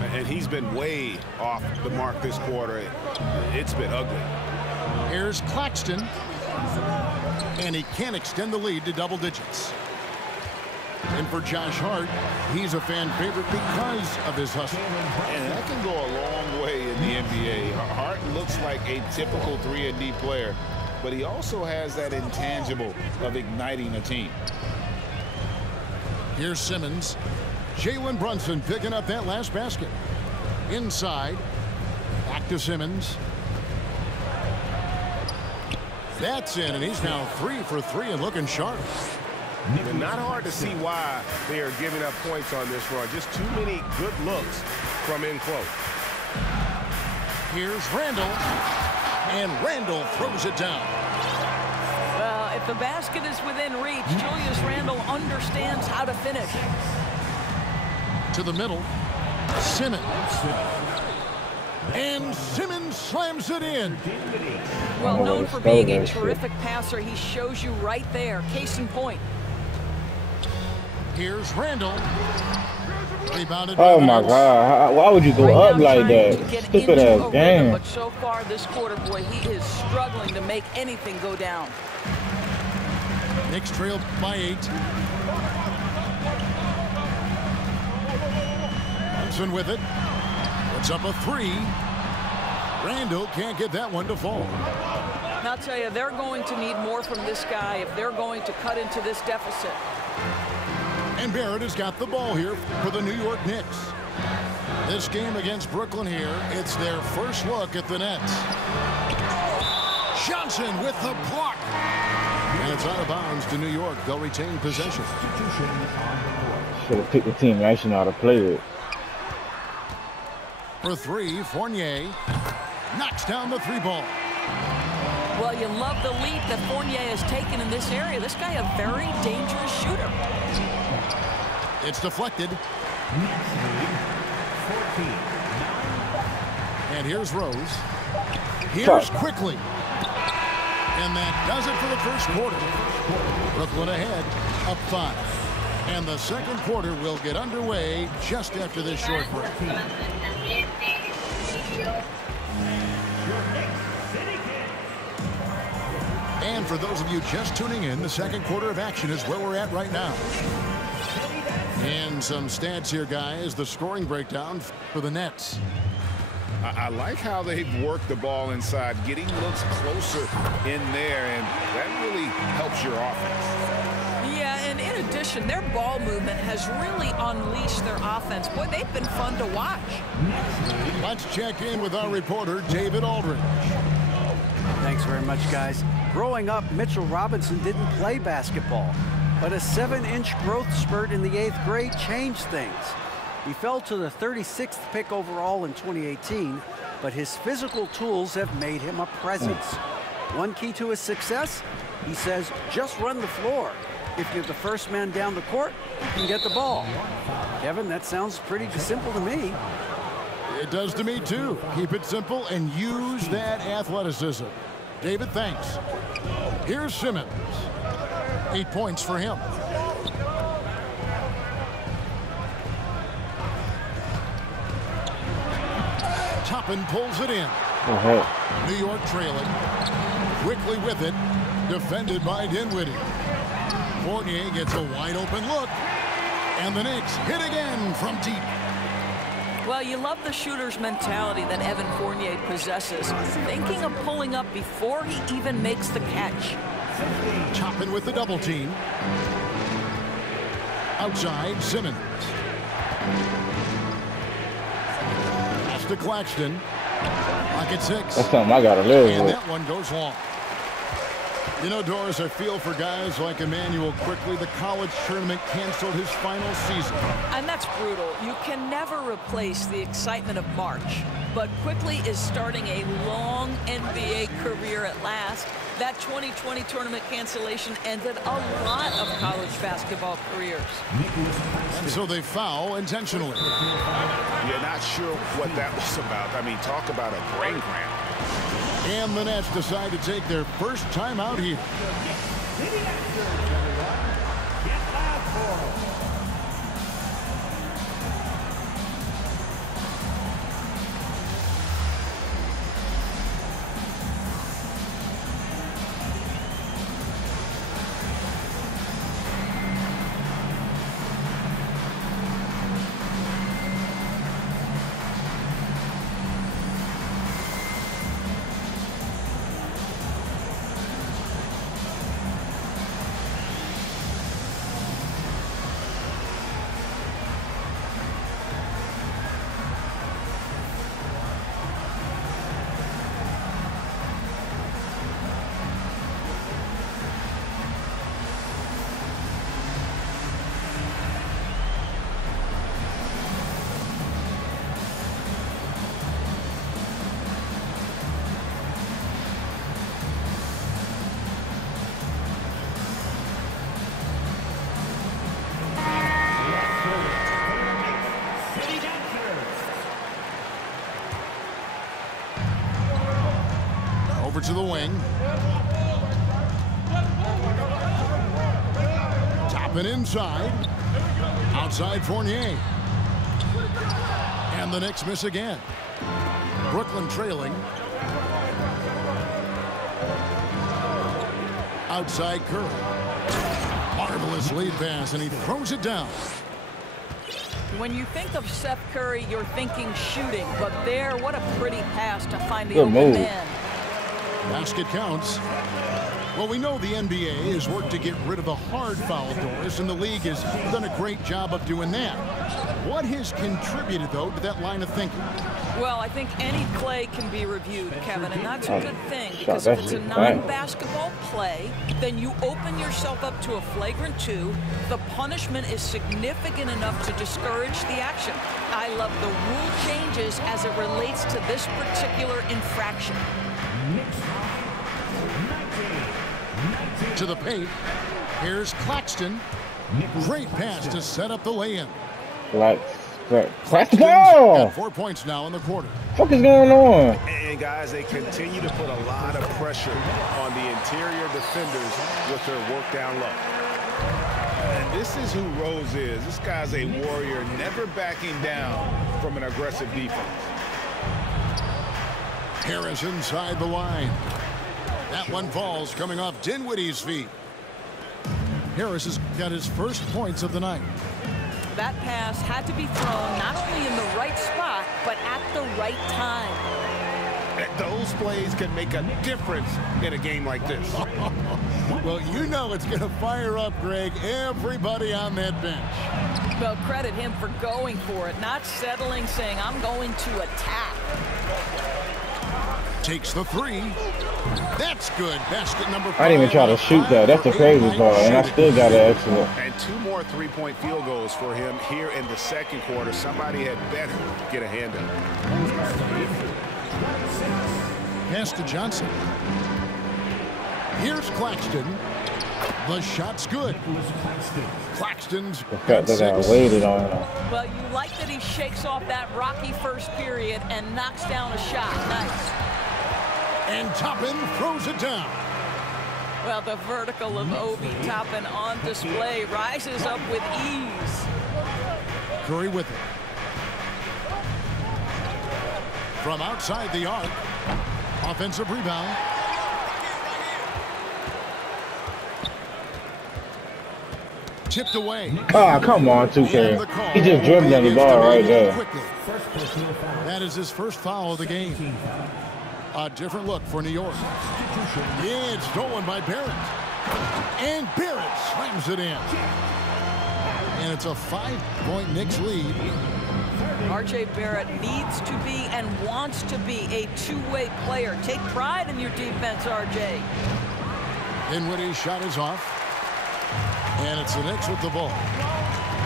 And he's been way off the mark this quarter. It's been ugly. Here's Claxton. And he can't extend the lead to double digits. And for Josh Hart, he's a fan favorite because of his hustle. And that can go a long way in the NBA. Hart looks like a typical 3-and-D player, but he also has that intangible of igniting a team. Here's Simmons. Jalen Brunson picking up that last basket. Inside. Back to Simmons. That's in, and he's now 3 for 3 and looking sharp. And not hard to see why they are giving up points on this run. Just too many good looks from in close. Here's Randall. And Randall throws it down. Well, if the basket is within reach, Julius Randle understands how to finish. To the middle. Simmons. And Simmons slams it in. Well, known for being a terrific passer, he shows you right there. Case in point. Here's Randall. Rebounded. Oh my God! Why would you go up like that? Stupid ass game. But so far this quarter, boy, he is struggling to make anything go down. Knicks trail by 8. Brunson with it. It's up a 3. Randall can't get that one to fall. And I'll tell you, they're going to need more from this guy if they're going to cut into this deficit. And Barrett has got the ball here for the New York Knicks. This game against Brooklyn here, it's their first look at the Nets. Johnson with the block. And it's out of bounds to New York. They'll retain possession. Should have picked the team that actually know how to play it. For 3, Fournier knocks down the 3-ball. Well, you love the lead that Fournier has taken in this area. This guy a very dangerous shooter. It's deflected. And here's Rose. Here's Quickly. And that does it for the first quarter. Brooklyn ahead, up 5. And the second quarter will get underway just after this short break. And for those of you just tuning in, the second quarter of action is where we're at right now. And some stats here, guys. The scoring breakdown for the Nets. I like how they've worked the ball inside, getting looks closer in there, and that really helps your offense. Yeah, and in addition, their ball movement has really unleashed their offense. Boy, they've been fun to watch. Let's check in with our reporter, David Aldridge. Thanks very much, guys. Growing up, Mitchell Robinson didn't play basketball, but a 7-inch growth spurt in the 8th grade changed things. He fell to the 36th pick overall in 2018, but his physical tools have made him a presence. One key to his success, he says, just run the floor. If you're the first man down the court, you can get the ball. Kevin, that sounds pretty simple to me. It does to me, too. Keep it simple and use that athleticism. David, thanks. Here's Simmons. 8 points for him. Toppin pulls it in. New York trailing. Quickly with it. Defended by Dinwiddie. Fournier gets a wide open look. And the Knicks hit again from deep. Well, you love the shooter's mentality that Evan Fournier possesses, thinking of pulling up before he even makes the catch. Toppin with the double team. Outside, Simmons. Pass to Claxton. Pocket 6. That's something I gotta live and with. That one goes long. You know, Doris, I feel for guys like Emmanuel Quickly. The college tournament canceled his final season. And that's brutal. You can never replace the excitement of March. But Quickly is starting a long NBA career at last. That 2020 tournament cancellation ended a lot of college basketball careers. And so they foul intentionally. You're not sure what that was about. I mean, talk about a brain cramp. And the Nets decide to take their first time out here. over to the wing. Toppin inside. Outside Fournier. And the Knicks miss again. Brooklyn trailing. Outside Curry. Marvelous lead pass, and he throws it down. When you think of Seth Curry, you're thinking shooting, but there, what a pretty pass to find the open man. Basket counts. Well, we know the NBA has worked to get rid of the hard foul doors, and the league has done a great job of doing that. What has contributed, though, to that line of thinking? Well, I think any play can be reviewed, Kevin, and that's a good thing, because if it's a non-basketball play, then you open yourself up to a flagrant 2. The punishment is significant enough to discourage the action. I love the rule changes as it relates to this particular infraction. To the paint. Here's Claxton. Great pass to set up the lay-in. Claxton got 4 points now in the quarter. What is going on? And guys, they continue to put a lot of pressure on the interior defenders with their work down low. And this is who Rose is. This guy's a warrior, never backing down from an aggressive defense. Harris inside the line. That one falls coming off Dinwiddie's feet. Harris has got his first points of the night. That pass had to be thrown not only in the right spot, but at the right time. Those plays can make a difference in a game like this. Well, you know it's going to fire up, Greg, everybody on that bench. Well, credit him for going for it, not settling, saying, I'm going to attack. Takes the 3. That's good. Basket number 5. I didn't even try to shoot that. That's the crazy part, and I still got an excellent. And 2 more 3-point field goals for him here in the second quarter. Somebody had better get a hand up. Pass to Johnson. Here's Claxton. The shot's good. Claxton's got 6. Waited on him. Well, you like that he shakes off that rocky first period and knocks down a shot. Nice. And Toppin throws it down. Well, the vertical of Obi Toppin on display rises up with ease. Curry with it. From outside the arc. Offensive rebound. Tipped away. Ah, come on, 2K. He just dribbling the ball right there. That is his first foul of the game. A different look for New York. Yeah, it's stolen by Barrett. And Barrett slams it in. And it's a 5-point Knicks lead. R.J. Barrett needs to be and wants to be a two-way player. Take pride in your defense, R.J. Dinwiddie's shot is off. And it's the Knicks with the ball.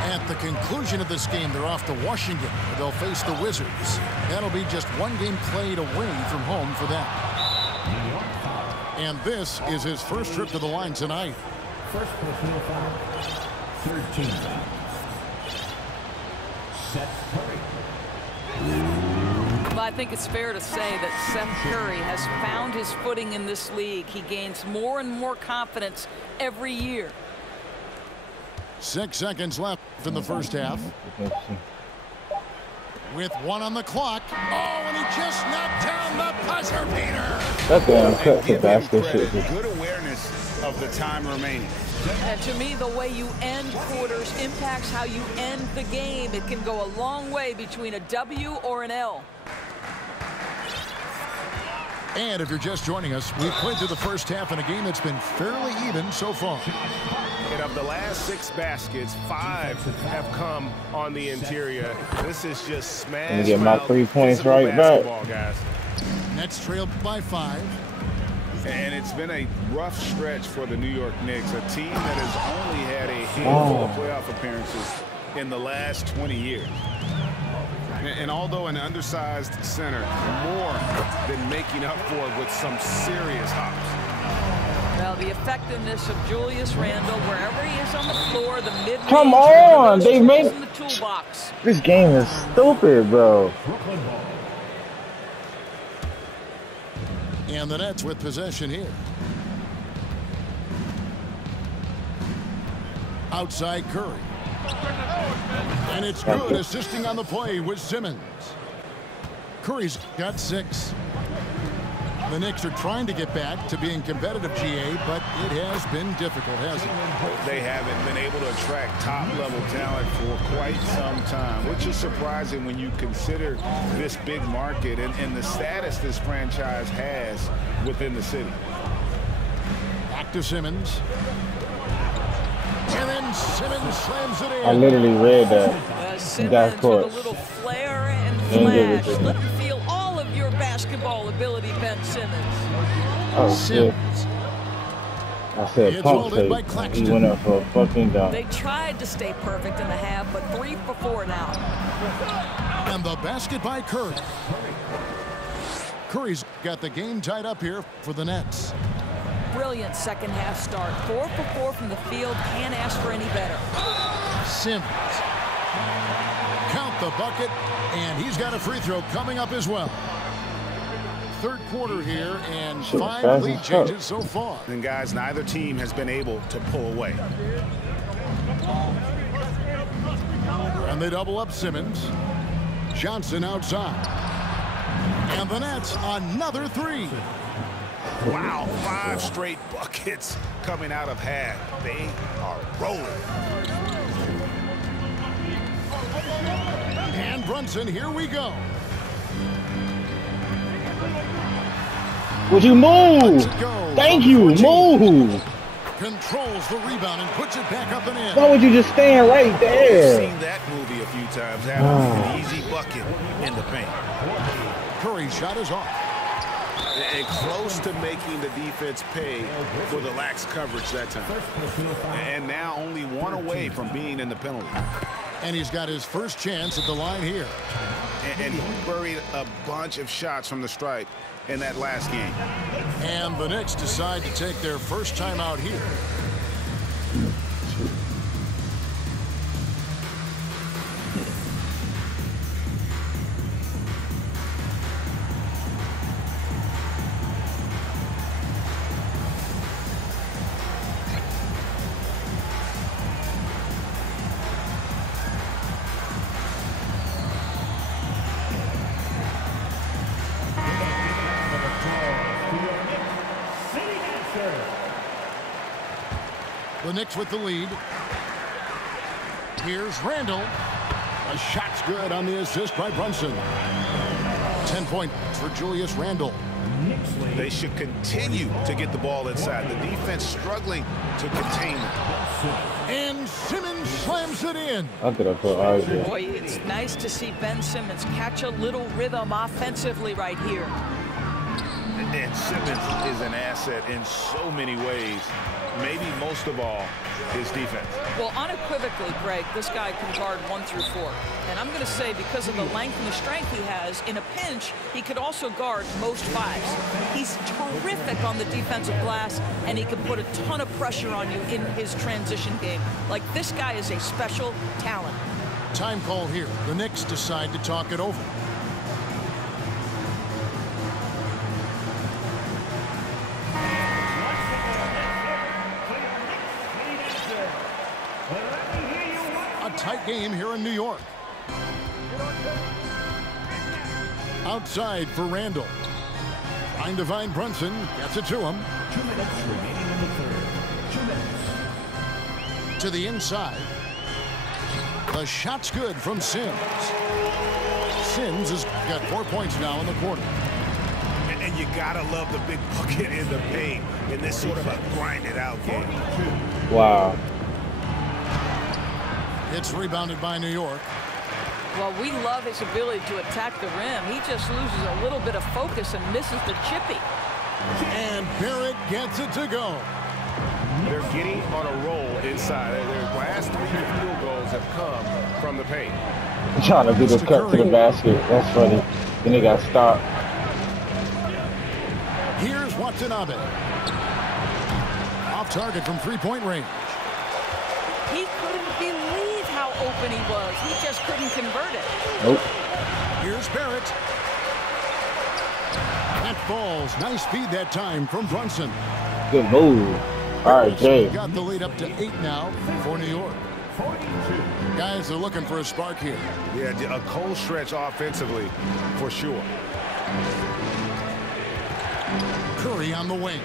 At the conclusion of this game, they're off to Washington, where they'll face the Wizards. That'll be just one game played away from home for them. And this is his first trip to the line tonight. First personal foul, 13. Seth Curry. Well, I think it's fair to say that Seth Curry has found his footing in this league. He gains more and more confidence every year. 6 seconds left in the first half. With 1 on the clock. Oh, and he just knocked down the buzzer beater. That damn cut the basket shit. Good awareness of the time remaining. And to me, the way you end quarters impacts how you end the game. It can go a long way between a W or an L. And if you're just joining us, we've played through the first half in a game that's been fairly even so far. And of the last 6 baskets, 5 have come on the interior. This is just smash. Let me get my 3 points right back. Guys. Nets trailed by 5. And it's been a rough stretch for the New York Knicks, a team that has only had a handful of playoff appearances in the last 20 years. And although an undersized center, more than making up for it with some serious hops. Well, the effectiveness of Julius Randle, wherever he is on the floor, the mid-range. Come on, they made in the toolbox. This game is stupid, bro. And the Nets with possession here. Outside Curry. And it's good, assisting on the play with Simmons. Curry's got 6. The Knicks are trying to get back to being competitive, GA, but it has been difficult, hasn't it? They haven't been able to attract top-level talent for quite some time, which is surprising when you consider this big market and the status this franchise has within the city. Back to Simmons. And then Simmons slams it in. I literally read that. Simmons with a little flair and flash. Let him feel all of your basketball ability, Ben Simmons. Oh, Simmons. shit. I said pump fake. He went up for a fucking dunk. They tried to stay perfect in the half, but 3 for 4 now. And the basket by Curry. Curry's got the game tied up here for the Nets. Brilliant second half start. 4 for 4 from the field. Can't ask for any better. Simmons. Count the bucket, and he's got a free throw coming up as well. Third quarter here, and 5 lead changes so far. And guys, neither team has been able to pull away. And they double up Simmons. Johnson outside. And the Nets, another 3. Wow, 5 straight buckets coming out of half. They are rolling. And Brunson, here we go. Would you move? Thank you, move. Controls the rebound and puts it back up and in. Why would you just stand right there? We've seen that movie a few times. Having an easy bucket in the paint. Curry's shot is off. And close to making the defense pay for the lax coverage that time. And now only 1 away from being in the penalty. And he's got his first chance at the line here. And he buried a bunch of shots from the stripe in that last game. And the Knicks decide to take their first time out here. The Knicks with the lead. Here's Randall. A shot's good on the assist by Brunson. 10 points for Julius Randle. They should continue to get the ball inside. The defense struggling to contain them. And Simmons slams it in. Boy, it's nice to see Ben Simmons catch a little rhythm offensively right here. And Simmons is an asset in so many ways. Maybe most of all, his defense. Well, unequivocally, Greg, this guy can guard 1 through 4. And I'm going to say because of the length and the strength he has, in a pinch, he could also guard most 5s. He's terrific on the defensive glass, and he can put a ton of pressure on you in his transition game. Like, this guy is a special talent. Time call here. The Knicks decide to talk it over. Tight game here in New York. Outside for Randall. Trying to find Brunson. Gets it to him. 2 minutes remaining in the third. 2 minutes. To the inside. The shot's good from Sims. Sims has got 4 points now in the quarter. And you gotta love the big bucket in the paint in this sort of a grinded out game. Wow. It's rebounded by New York. Well, we love his ability to attack the rim. He just loses a little bit of focus and misses the chippy. And Barrett gets it to go. They're getting on a roll inside. Their last 3 field goals have come from the paint. I'm trying to do the cut to the basket. That's funny. Then they got stopped. Here's Watanabe. Off target from 3-point range. He couldn't believe how open he was. He just couldn't convert it. Nope. Here's Barrett. That falls. Nice feed that time from Brunson. Good move. All right, Jay. Got the lead up to 8 now for New York. Guys are looking for a spark here. Yeah, a cold stretch offensively for sure. Curry on the wing.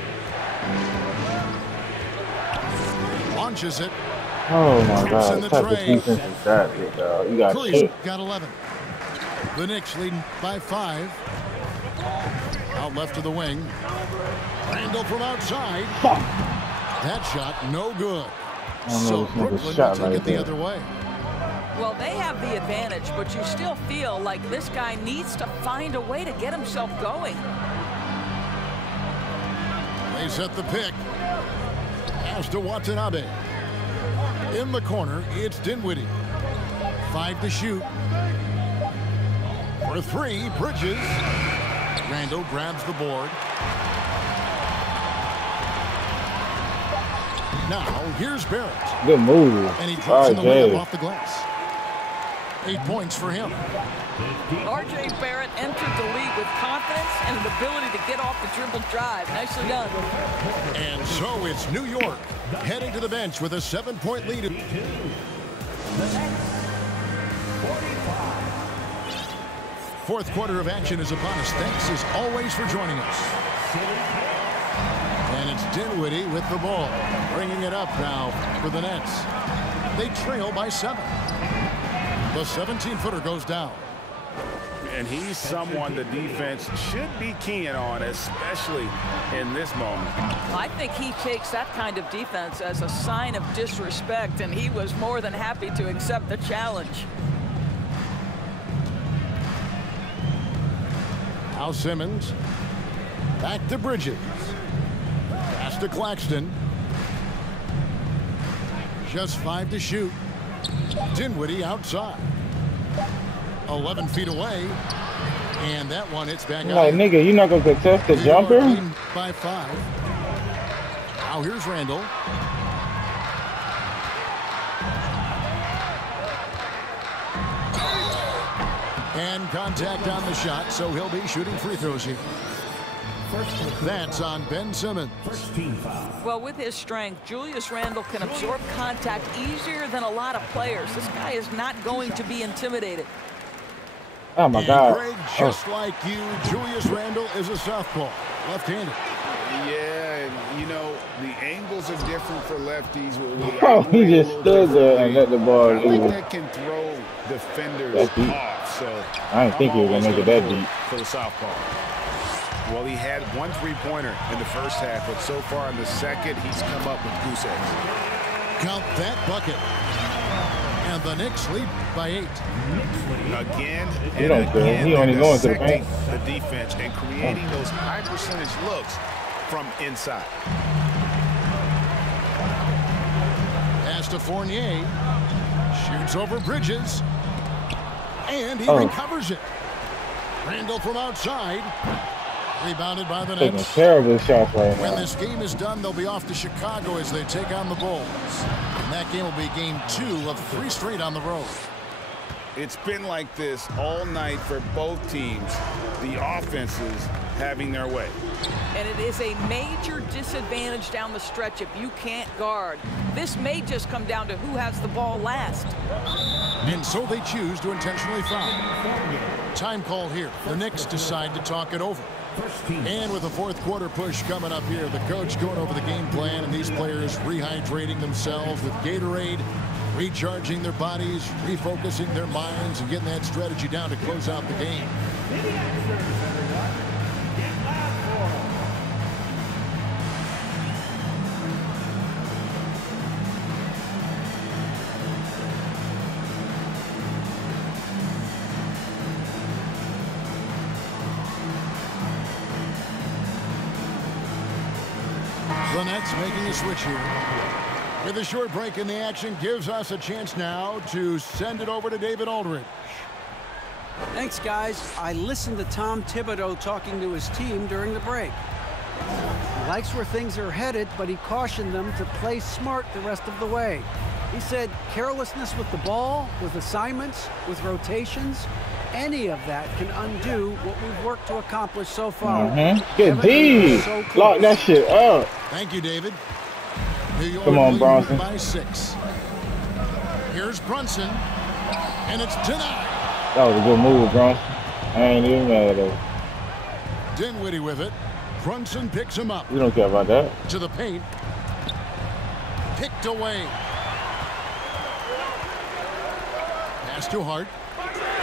Launches it. Oh my God! What type of defense is that, big dog? You got Curry's got 11. The Knicks leading by 5. Out left to the wing. Randall from outside. That shot no good. So Brooklyn will take it the other way. Well, they have the advantage, but you still feel like this guy needs to find a way to get himself going. They set the pick. Pass to Watanabe. In the corner, it's Dinwiddie. 5 to shoot. For 3, Bridges. Randall grabs the board. Now, here's Barrett. Good move. And he drops in the layup off the glass. 8 points for him. R.J. Barrett entered the league with confidence and an ability to get off the dribble drive. Nicely done. And so it's New York heading to the bench with a 7-point lead. Fourth quarter of action is upon us. Thanks as always for joining us. And it's Dinwiddie with the ball, bringing it up now for the Nets. They trail by 7. The 17-footer goes down. And he's someone the defense should be keying on, especially in this moment. I think he takes that kind of defense as a sign of disrespect, and he was more than happy to accept the challenge. Now Simmons. Back to Bridges. Pass to Claxton. Just 5 to shoot. Dinwiddie outside. 11 feet away. And that one hits back out. Like, nigga, you're not going to contest the jumper? By 5. Now here's Randall. And contact on the shot, so he'll be shooting free throws here. That's on Ben Simmons. Well, with his strength, Julius Randle can absorb contact easier than a lot of players. This guy is not going to be intimidated. Oh, my God. Greg, just like you, Julius Randle is a southpaw, left-handed. Yeah, and, you know, the angles are different for lefties. Oh, he just stood there and let the ball I think that can throw defenders off. So I didn't think he was going to make it that deep. For the southpaw. Well, he had 1 3-pointer in the first half, but so far in the second, he's come up with goose eggs. Count that bucket. And the Knicks lead by 8. Again, he don't care. He only going to the paint. The defense and creating those high percentage looks from inside. Pass to Fournier. Shoots over Bridges. And he recovers it. Randall from outside. Rebounded by the Nets. Taking terrible shots right now. When this game is done, they'll be off to Chicago as they take on the Bulls. And that game will be game 2 of 3 straight on the road. It's been like this all night for both teams. The offenses having their way. And it is a major disadvantage down the stretch if you can't guard. This may just come down to who has the ball last. And so they choose to intentionally foul. Time call here. The Knicks decide to talk it over. And with the fourth quarter push coming up here, the coach going over the game plan and these players rehydrating themselves with Gatorade, recharging their bodies, refocusing their minds, and getting that strategy down to close out the game. The Nets making a switch here. With a short break in the action, gives us a chance now to send it over to David Aldridge. Thanks, guys. I listened to Tom Thibodeau talking to his team during the break. He likes where things are headed, but he cautioned them to play smart the rest of the way. He said carelessness with the ball, with assignments, with rotations, any of that can undo what we've worked to accomplish so far. Good D. So Lock that shit up. Thank you, David. New York Come on, lead Bronson. by 6. Here's Brunson, and it's denied. That was a good move, Bronson. I ain't even mad though. Dinwiddie with it. Brunson picks him up. We don't care about that. To the paint. Picked away. Pass to Hart.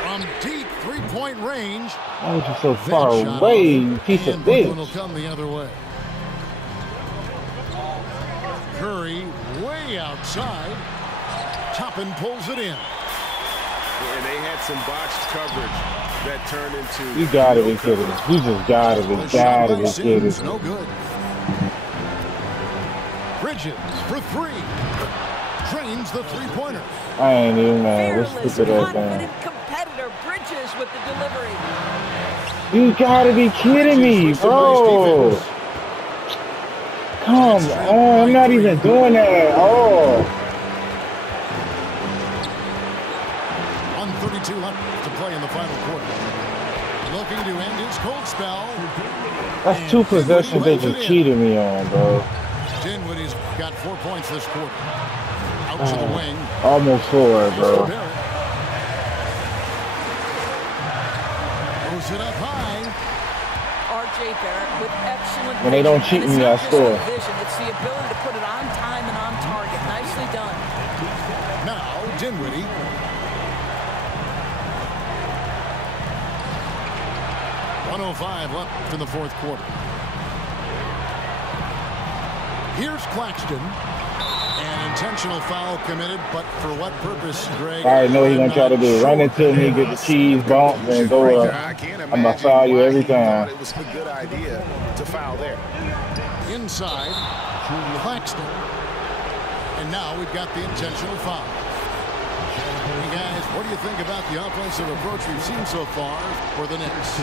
From deep three-point range. Why was you so far away, you piece of Brooklyn will bitch? come the other way. Curry way outside. Toppin pulls it in. And they had some botched coverage that turned into... You gotta be kidding me. You just gotta be kidding me. No good. Bridges for 3. Drains the three-pointer. I ain't even mad. Fearless, What's stupid ass confident thing? competitor Bridges with the delivery. You gotta be kidding me, bro. Come on, I'm not even doing that at all. 1:32 left to play in the final quarter. Looking to end his cold spell. That's 2 possessions they just cheated me on, bro. Dinwiddie's got 4 points this quarter. Out to the wing. Almost 4, bro. Throws it up high. R.J. Barrett with excellent When they don't vision. cheat And it's me, not I just score. the vision, it's the ability to put it on time and on target. Nicely done. Now Dinwiddie. .105 left in the fourth quarter. Here's Claxton. An intentional foul committed, but for what purpose, Greg? I already know what he's gonna try to do. Run into me, get the cheese bump, and go up. I'm gonna foul you every time. It was a good idea to foul there. Inside, Claxton. And now we've got the intentional foul. Hey guys, what do you think about the offensive approach we've seen so far for the Knicks?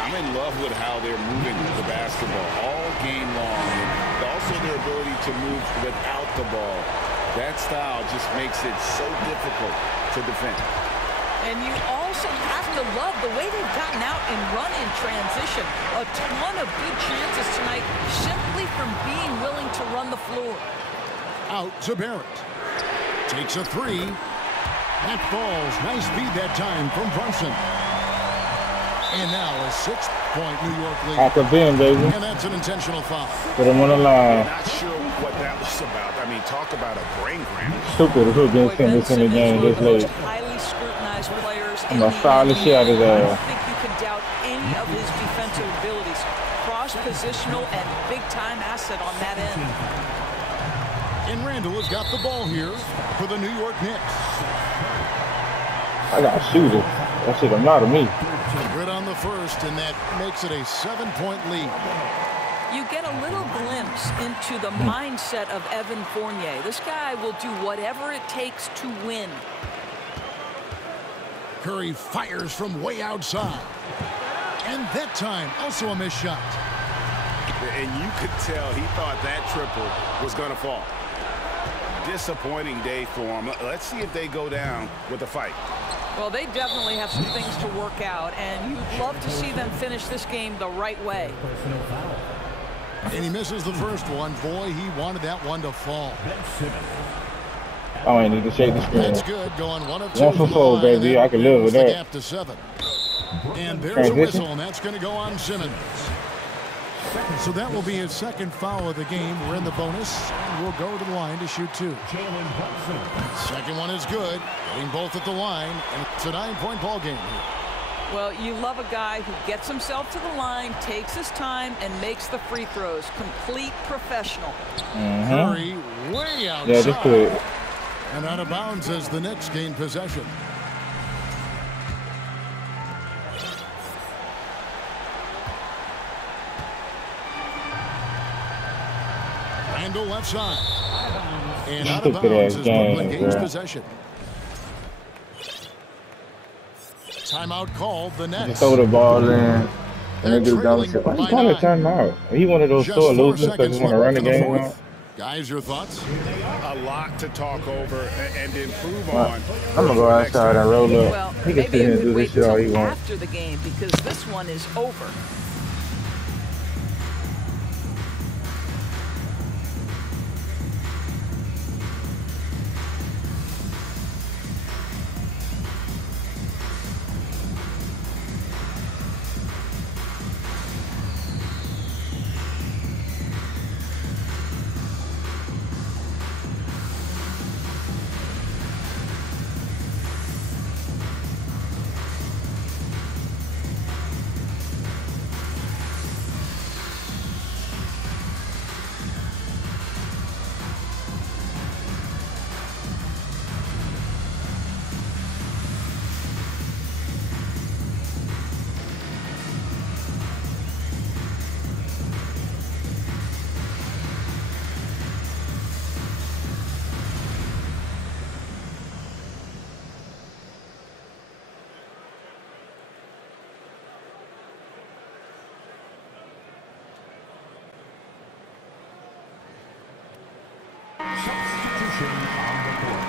I'm in love with how they're moving the basketball all game long, and also their ability to move without the ball. That style just makes it so difficult to defend. And you also have to love the way they've gotten out and run in transition. A ton of good chances tonight simply from being willing to run the floor. Out to Barrett. Takes a 3. That falls. Nice feed that time from Brunson. And now a 6-point New York lead. Off the bin, baby. And that's an intentional foul. Put him on the line. Not sure what that was about. I mean, talk about a brain cramp. Stupid who been sent this in the game this late. Highly scrutinized players. I'm gonna foul the shit out of his I ass. don't think you can doubt any of his defensive abilities. Cross-positional and big-time asset on that end. And Randall has got the ball here for the New York Knicks. I gotta shoot it. That shit don't matter to me. Good on the first, and that makes it a 7-point lead. You get a little glimpse into the mindset of Evan Fournier. This guy will do whatever it takes to win. Curry fires from way outside. And that time, also a missed shot. And you could tell he thought that triple was going to fall. Disappointing day for him. Let's see if they go down with a fight. Well, they definitely have some things to work out, and you'd love to see them finish this game the right way. And he misses the first one. Boy, he wanted that one to fall. Oh, I need to shake the screen. That's good. Going 1 of 2. 1 for 4, baby. I can live with that. Gap to 7. And there's a whistle, and that's going to go on Simmons. So that will be his second foul of the game. We're in the bonus, and we'll go to the line to shoot 2. Second one is good. Getting both at the line, and it's a 9-point ball game here. Well, you love a guy who gets himself to the line, takes his time, and makes the free throws. Complete professional. Curry way outside. Yeah, just quick. And out of bounds as the Knicks gain possession. Randall left side. And out of bounds as Brooklyn gains possession. Timeout called. The Nets. Throw the ball in. And they do dumb shit. Why you calling a timeout? Are you one of those sore losers that just want to run the game out? Guys, your thoughts? A lot to talk over and improve on. I'm going to go outside and roll up. Well, He can maybe sit here you and could do wait this shit all he until wants. after the game because this one is over. Substitution on the court.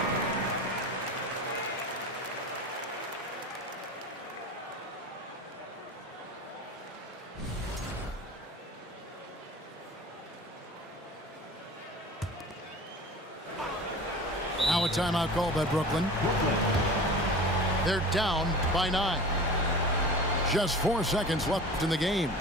Now a timeout called by Brooklyn. They're down by 9. Just 4 seconds left in the game.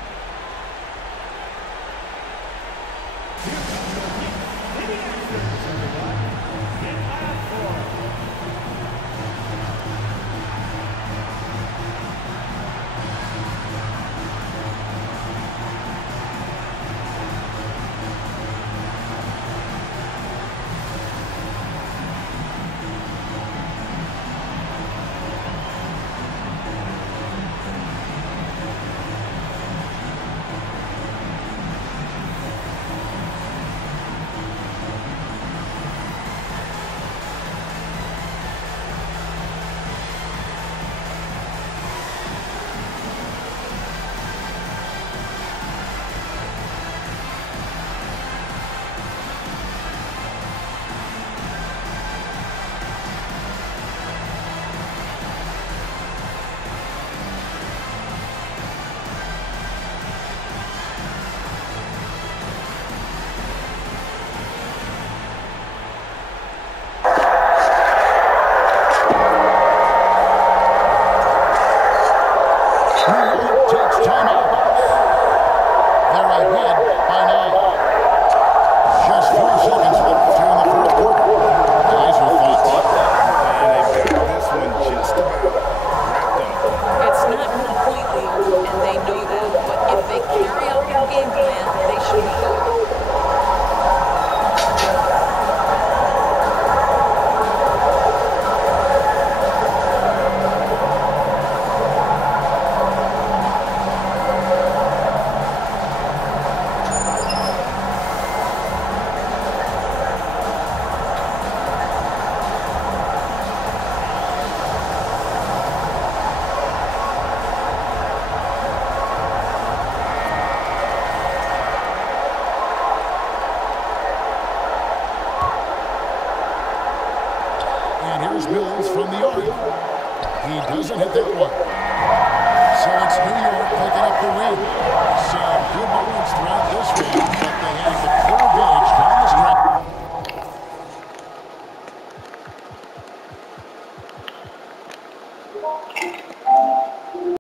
Mills from the arc. He doesn't hit that one.